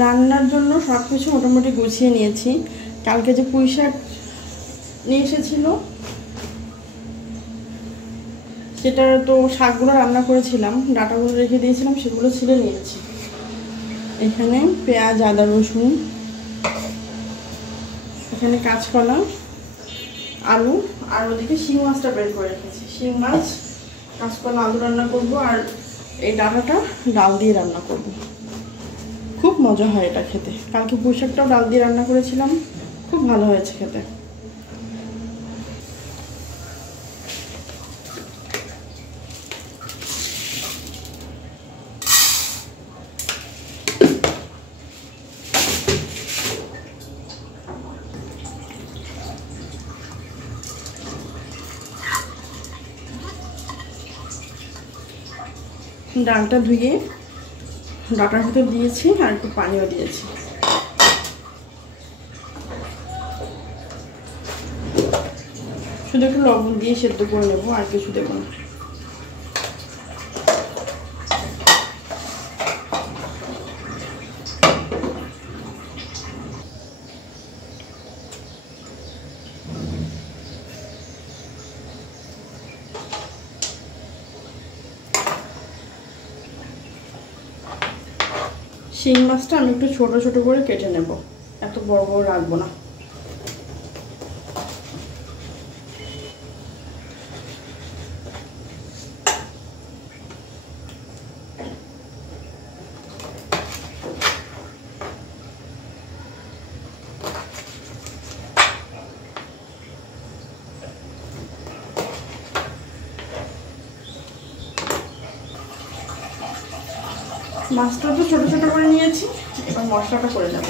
রান্নার জন্য সব কিছু মোটামুটি গুছিয়ে নিয়েছি। কালকে যে পুঁই শাক নিয়ে এসেছিল সেটা তো শাকগুলো রান্না করেছিলাম, ডাঁটাগুলো রেখে দিয়েছিলাম, সেগুলো ছিলে নিয়েছি। এখানে পেঁয়াজ, আদা, রসুন, এখানে কাঁচকলা, আলু, আর ওদিকে শিং মাছটা বের করে রেখেছি। শিং মাছ, কাঁচকলা, আলু রান্না করব, আর এই ডাঁটাটা ডাল দিয়ে রান্না করব। খুব মজা হয় এটা খেতে। কালকে পুঁই শাকটাও ডাল দিয়ে রান্না করেছিলাম, খুব ভালো হয়েছে খেতে। ডালটা ধুয়ে ডাটার ভিতর দিয়েছি, আর একটু পানিও দিয়েছি। শুধু একটু লবণ দিয়ে সেদ্ধ করে নেবো, আর কিছু দেবো না। শিং মাছটা আমি একটু ছোট ছোট করে কেটে নেব, এত বড় বড় রাখবো না। মাছটা তো ছোট ছোট করে নিয়েছি, এবার মশলাটা করে নেব।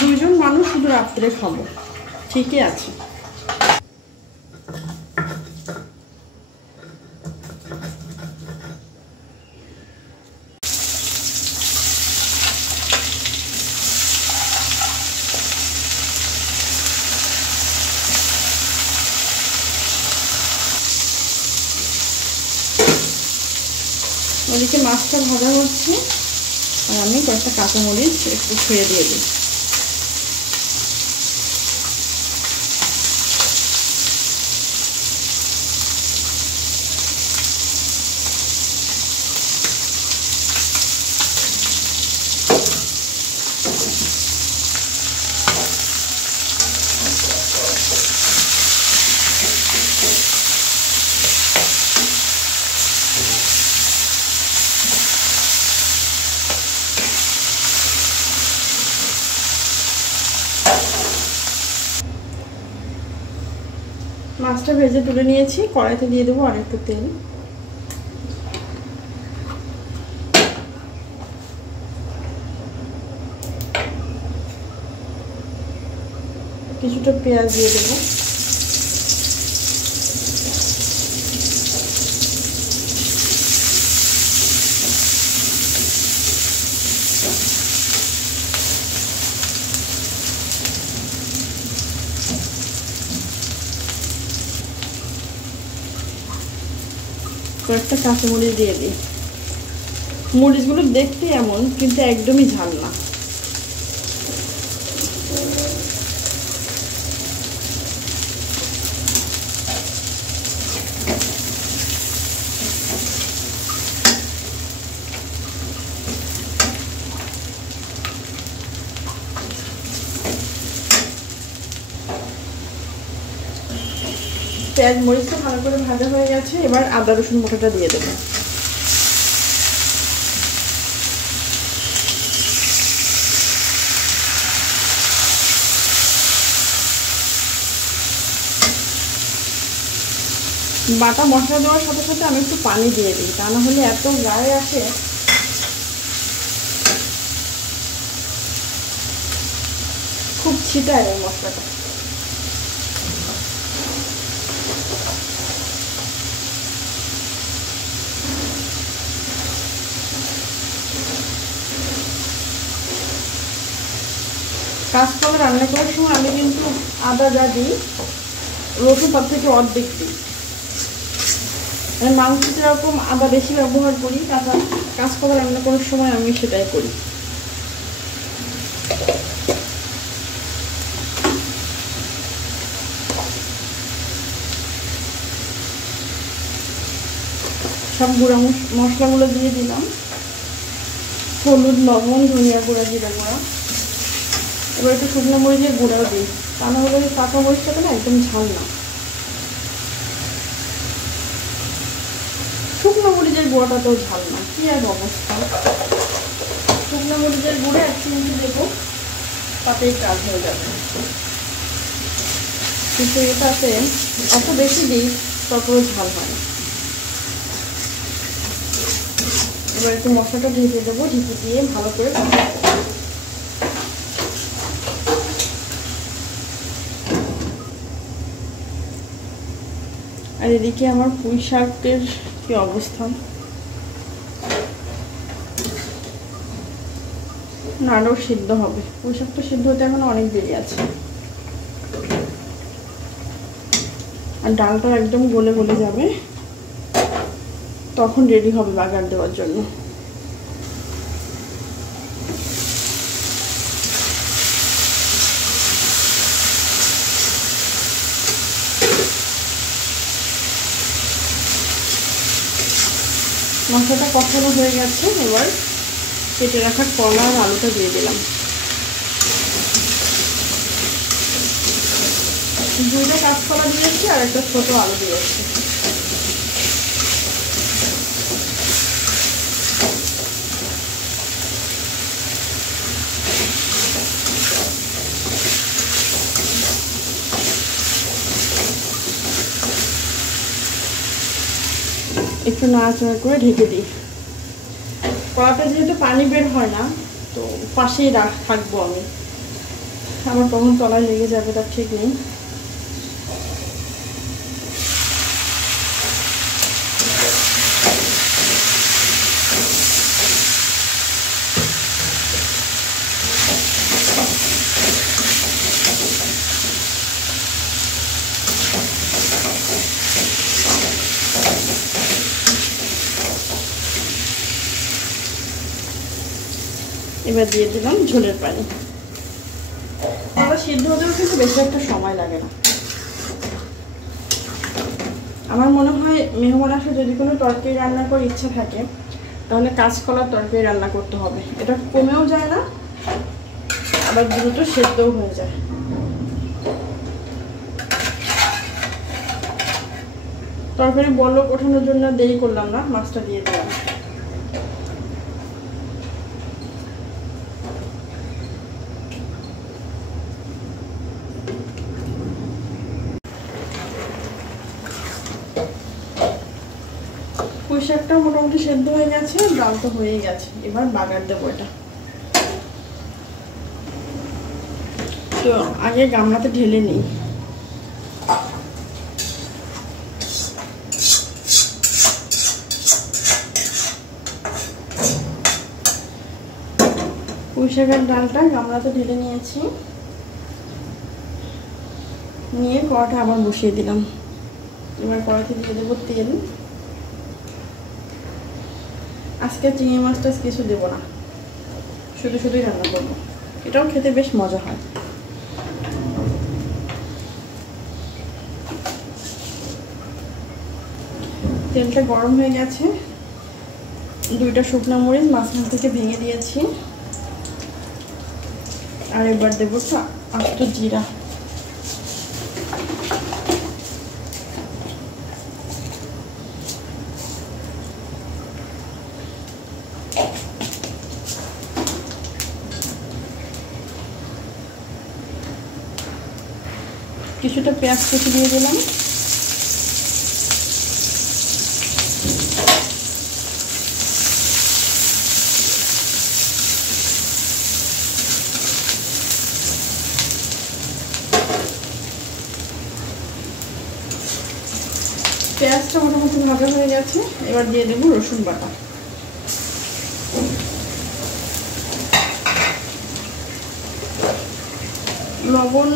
2 জন মানুষ, শুধু রাত্রে খাবো, ঠিকই আছে। ওদিকে মাছটা ভাজা হচ্ছে, আর আমি কয়েকটা কাঁচামরিচ একটু ছুঁয়ে দিয়ে দিই। মাছটা ভেজে তুলে নিয়েছি, কড়াইতে দিয়ে দেবো আর একটু তেল। কিছুটা পেঁয়াজ দিয়ে দেবো। কয়েকটা কাঁচামরিচ দিয়ে দিই। মরিচগুলো দেখতে এমন, কিন্তু একদমই ঝাল না। পেঁয়াজ মরিচটা ভালো করে ভাজা হয়ে গেছে, এবার আদা রসুন বাটাটা দিয়ে দেবো। বাটা মশলা দেওয়ার সাথে সাথে আমি একটু পানি দিয়ে দিই, তা না হলে এত গায়ে আসে। খুব ছিটায় এই মশলাটা। কাঁচকলা রান্না করার সময় আমি কিন্তু আদা যা দিই, রসুন তার থেকে অর্ধেক দিই। মাংস যেরকম আদা বেশি ব্যবহার করি, কাঁচকলা রান্না করার সময় আমি সেটাই করি। সব গুঁড়া মশলাগুলো দিয়ে দিলাম, হলুদ, লবণ, ধনিয়া গুঁড়া, জিরা গুঁড়া। এবার একটু শুকনো মরিচের গুঁড়াও দিই, তা না হলে কাঁচা মরিচটাকে না একদম ঝাল না। শুকনো মরিচের গুঁড়াটাতেও ঝাল না, কি আর অবস্থা। শুকনো মরিচের গুঁড়ো 1 চিমটি দেবো, তাতেই কাজ হয়ে যাবে। কিন্তু এটাতে এত বেশি দিই তারপরে ঝাল হয় না। এবার একটু মশলাটা ঢেকে দেবো, ঢেকে দিয়ে ভালো করে আর এদিকে আমার পুঁই শাকের কি অবস্থা, না আরও সিদ্ধ হবে। পুঁই শাকটা সিদ্ধ হতে এখন অনেক দেরি আছে। আর ডালটা একদম গলে গলে যাবে, তখন রেডি হবে বাগার দেওয়ার জন্য। মশলাটা কষানো হয়ে গেছে, এবার কেটে রাখা কলা আর আলুটা দিয়ে দিলাম। 2টা কাঁচকলা দিয়েছি আর একটা ছোট আলু দিয়েছি। একটু নাড়াচাড়া করে ঢেকে দিই। কড়াতে যেহেতু পানি বের হয় না, তো পাশেই থাকবো আমি, আমার কখন তলায় লেগে যাবে তার ঠিক নেই। এবার দিয়ে দিলাম ঝোলের পানি। কলা সিদ্ধ হতেও কিন্তু বেশি একটা সময় লাগে না। আমার মনে হয় মেহমান আসলে যদি কোনো তরকারি রান্না করার ইচ্ছা থাকে, তাহলে কাঁচকলার তরকারি রান্না করতে হবে। এটা কমেও যায় না, আবার দ্রুত সেদ্ধও হয়ে যায়। তরকারি বলক ওঠানোর জন্য দেরি করলাম না, মাছটা দিয়ে দিলাম। পুঁই শাকটা মোটামুটি সেদ্ধ হয়ে গেছে, ডাল তো হয়েই গেছে। এবার বাগার দেবো এটা। তো আগে গামলাতে ঢেলে নিই। পুঁই শাকের ডালটা গামলাতে ঢেলে নিয়েছি, নিয়ে কড়াটা আবার বসিয়ে দিলাম। এবার কড়াতে দিয়ে দেবো তেল। আজকে চিংড়ি মাছটা কিছু দেবো না, শুধু শুধুই রান্না করবো। এটাও খেতে বেশ মজা হয়। তেলটা গরম হয়ে গেছে, 2টা শুকনো মরিচ মাঝখান থেকে ভেঙে দিয়েছি। আর এবার দেবো আস্ত জিরা। কিছুটা পেঁয়াজ কুচি দিয়ে দিলাম। পেঁয়াজটা মোটামুটি ভাজা হয়ে গেছে, এবার দিয়ে দেবো রসুন বাটা। লবণ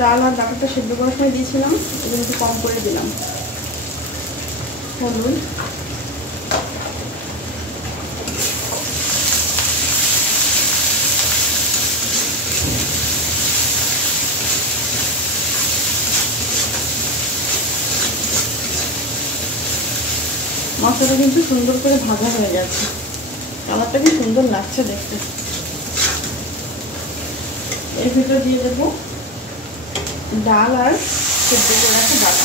ডাল আর ডালটা সেদ্ধ করার সময় দিয়েছিলাম, এবার একটু কম করে দিলাম। হলুদ, মশলাটা কিন্তু সুন্দর করে ভাজা হয়ে গেছে, কালারটা কি সুন্দর লাগছে দেখতে। এর ভিতর দিয়ে দেবো ডাল আর সেদ্ধ করে রাখা ডাটা।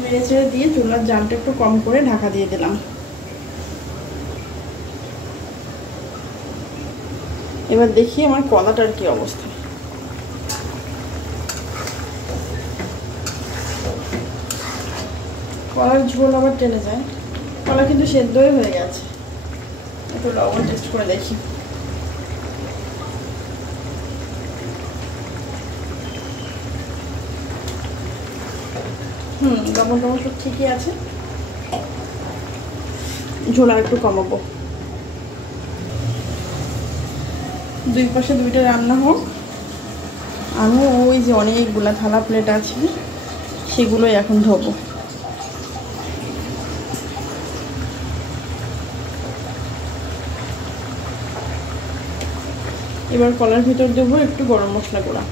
নেড়ে চেড়ে দিয়ে চুলার জালটা একটু কম করে ঢাকা দিয়ে দিলাম। এবার দেখি আমার কলাটার কি অবস্থা। কলার ঝোল আবার টেনে যায়, কলা কিন্তু সেদ্ধই হয়ে গেছে। একটু লবণ টেস্ট করে দেখি। লবণ টবণ সব ঠিকই আছে, ঝোল আর একটু কমাবো। দুই পাশে দুইটা রান্না হোক, আমি ওই যে অনেকগুলা থালা প্লেট আছে সেগুলোই এখন ধোবো। এবার কলার ভিতর দেবো একটু গরম মশলা গুঁড়া।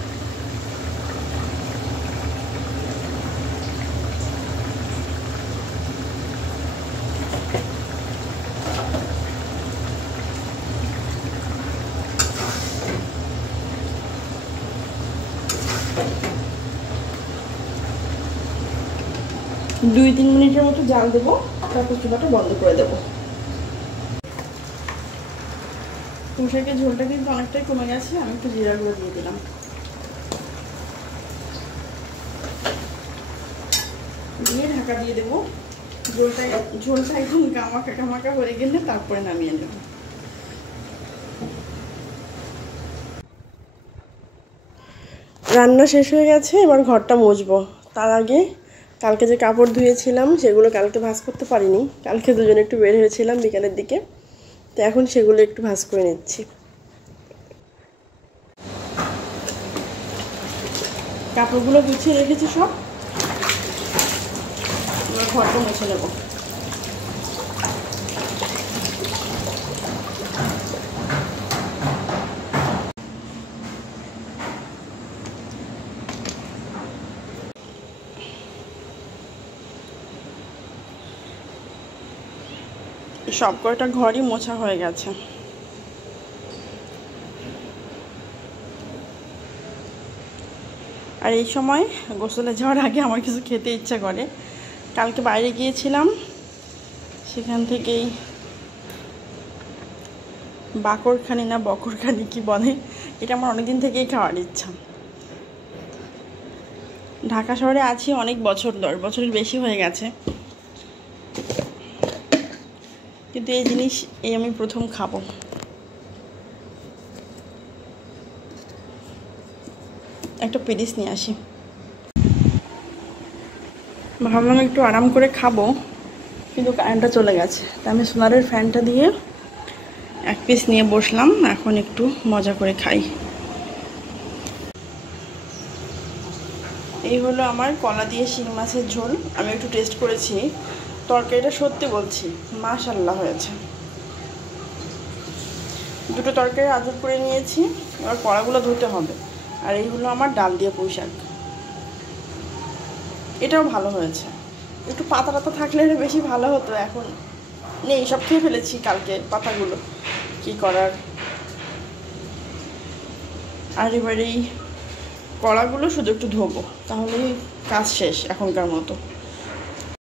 দুই তিন মিনিটের মতো জাল দেবো, তারপর চুলাটা বন্ধ করে দেবো। পুঁইশাকের ঝোলটা কিন্তু অনেকটাই কমে গেছে, আমি একটু জিরা গুঁড়ো দিয়ে দিলাম। দিয়ে ঢাকা দিয়ে দেবো। ঝোলটা একদম গামাকা গামাকা হয়ে গেলে তারপরে নামিয়ে নেব। রান্না শেষ হয়ে গেছে, এবার ঘরটা মুছবো। তার আগে কালকে যে কাপড় ধুয়েছিলাম সেগুলো কালকে ভাঁজ করতে পারিনি, কালকে দুজনে একটু বের হয়েছিলাম বিকালের দিকে, তো এখন সেগুলো একটু ভাঁজ করে নিচ্ছি। কাপড়গুলো গুছিয়ে রেখেছি সব, এবার ঘরটা মুছে নেব। সব কয়টা ঘরই মোছা হয়ে গেছে। আর এই সময় গোসলে যাওয়ার আগে আমার কিছু খেতে ইচ্ছা করে। কালকে বাইরে গিয়েছিলাম, সেখান থেকেই বাকরখানি না বকরখানি কি বলে, এটা আমার অনেকদিন থেকেই খাওয়ার ইচ্ছা। ঢাকা শহরে আছি অনেক বছর, 10 বছরের বেশি হয়ে গেছে, কিন্তু এই জিনিস আমি প্রথম খাবো। একটা পেরিস নিয়ে আসি, ভাবলাম একটু আরাম করে খাবো, কিন্তু কারেন্টটা চলে গেছে। তা আমি সোলারের ফ্যানটা দিয়ে এক পিস নিয়ে বসলাম, এখন একটু মজা করে খাই। এই হলো আমার কলা দিয়ে শিং মাছের ঝোল। আমি একটু টেস্ট করেছি, তরকারিটা সত্যি বলছি মাশাআল্লাহ হয়েছে। দুটো তরকারি আদর করে নিয়েছি, এবার কড়াগুলো ধুতে হবে। আর এই হলো আমার ডাল দিয়ে পুঁইশাক, এটাও ভালো হয়েছে। একটু পাতা পাতা থাকলে বেশি ভালো হতো, এখন নেই, সব খেয়ে ফেলেছি কালকে পাতাগুলো, কি করার। আর এবার এই কড়াগুলো শুধু একটু ধোবো, তাহলেই কাজ শেষ এখনকার মতো।